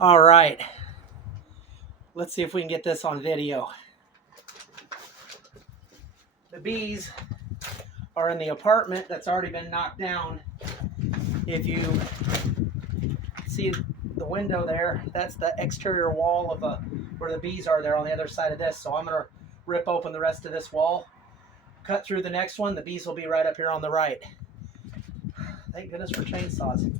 All right. Let's see if we can get this on video. The bees are in the apartment that's already been knocked down. If you see the window there, that's the exterior wall of where the bees are there on the other side of this. So I'm going to rip open the rest of this wall, cut through the next one. The bees will be right up here on the right. Thank goodness for chainsaws.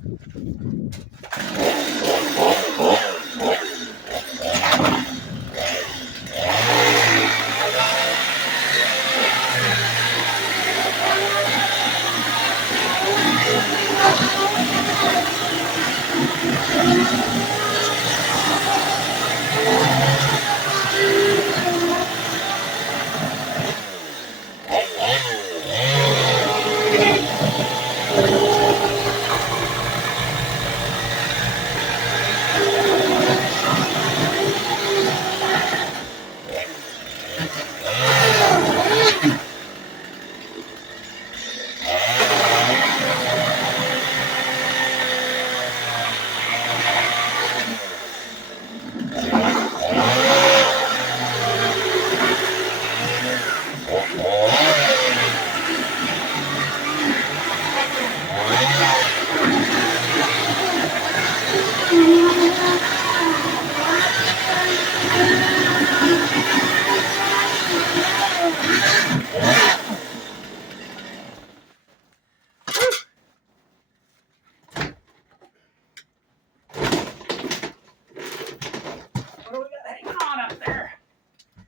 What do we got hanging on up there?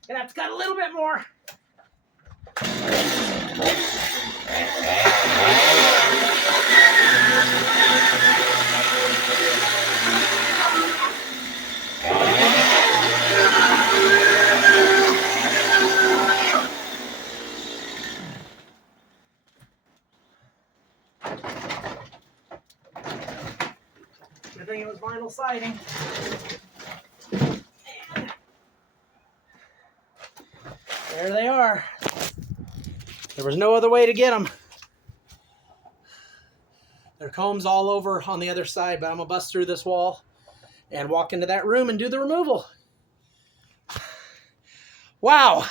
Gonna have to cut a little bit more. Good thing it was vinyl siding. And there they are. There was no other way to get them. There are combs all over on the other side, but I'm going to bust through this wall and walk into that room and do the removal. Wow.